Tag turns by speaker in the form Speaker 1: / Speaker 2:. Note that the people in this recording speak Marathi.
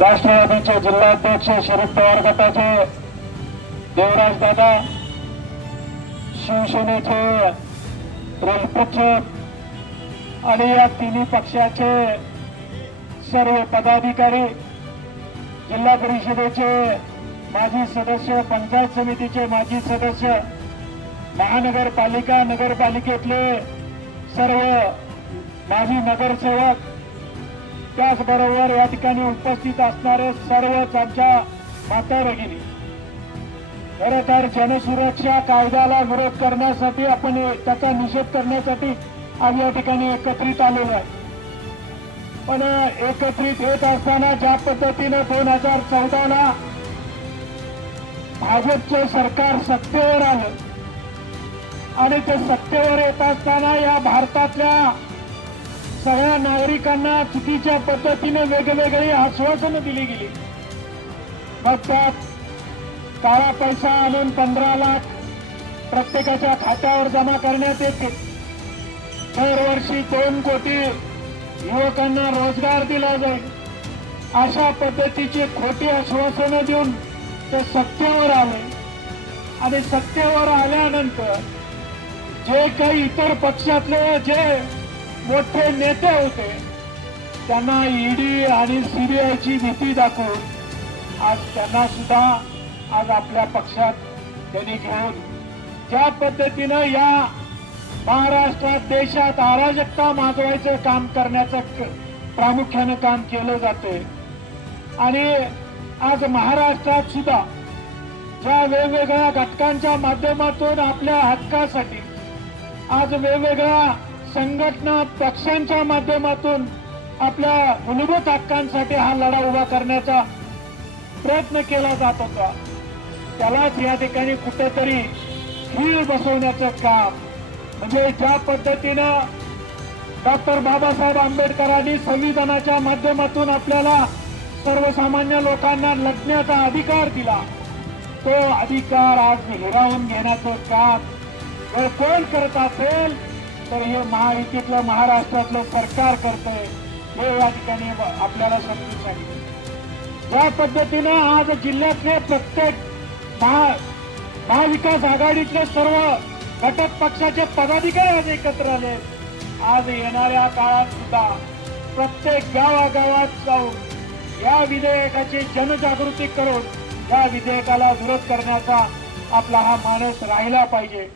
Speaker 1: राष्ट्रवादीचे जिल्हाध्यक्ष शरद पवार गटाचे देवराज दादा शिवसेनेचे रेलपुच्छप आणि या तिन्ही पक्षाचे सर्व पदाधिकारी जिल्हा परिषदेचे माजी सदस्य पंचायत समितीचे माजी सदस्य महानगरपालिका नगरपालिकेतले सर्व माजी नगरसेवक त्याचबरोबर या ठिकाणी उपस्थित असणारे सर्वच आमच्या माता भगिनी खरं तर जनसुरक्षा कायद्याला विरोध करण्यासाठी आपण त्याचा निषेध करण्यासाठी आज या ठिकाणी एकत्रित आलेलो आहे. पण एकत्रित येत असताना ज्या पद्धतीनं दोन हजार चौदाला भाजपचे सरकार सत्तेवर आलं आणि ते सत्तेवर येत असताना या भारतातल्या सगळ्या नागरिकांना चुकीच्या पद्धतीने वेगवेगळी आश्वासनं दिली गेली. मग त्यात काळा पैसा आणून पंधरा लाख प्रत्येकाच्या खात्यावर जमा करण्यात येते. दरवर्षी दोन कोटी युवकांना रोजगार दिला जाईल. अशा पद्धतीचे खोटी आश्वासनं देऊन ते सत्तेवर आले. आणि सत्तेवर आल्यानंतर जे काही इतर पक्षातले जे मोठे नेते होते. त्यांना ईडी आणि सीबीआयची भीती दाखवून आज त्यांना सुद्धा आज आपल्या पक्षात त्यांनी घेऊन ज्या पद्धतीनं या महाराष्ट्रात देशात अराजकता माजवायचं काम करण्याचं प्रामुख्यानं काम केलं जाते आणि आज महाराष्ट्रात सुद्धा ज्या वेगवेगळ्या घटकांच्या माध्यमातून आपल्या हक्कासाठी आज वेगवेगळ्या संघटना पक्षांच्या माध्यमातून आपल्या मूलभूत हक्कांसाठी हा लढा उभा करण्याचा प्रयत्न केला जात होता. त्यालाच या ठिकाणी कुठेतरी खीळ बसवण्याचं काम. म्हणजे ज्या पद्धतीनं डॉक्टर बाबासाहेब आंबेडकरांनी संविधानाच्या माध्यमातून आपल्याला सर्वसामान्य लोकांना लढण्याचा अधिकार दिला तो अधिकार आज हिरावून घेण्याचं काम जर कोण करत असेल तर हे महायुतीतलं महाराष्ट्रातलं सरकार करतंय हे या ठिकाणी आपल्याला समजून सांगितलं. ज्या पद्धतीनं आज जिल्ह्यातले प्रत्येक महा महाविकास आघाडीतले सर्व घटक पक्षाचे पदाधिकारी आज एकत्र आले. आज येणाऱ्या काळात सुद्धा प्रत्येक गावागावात जाऊन या विधेयकाची जनजागृती करून या विधेयकाला विरोध करण्याचा आपला हा मानस राहिला पाहिजे.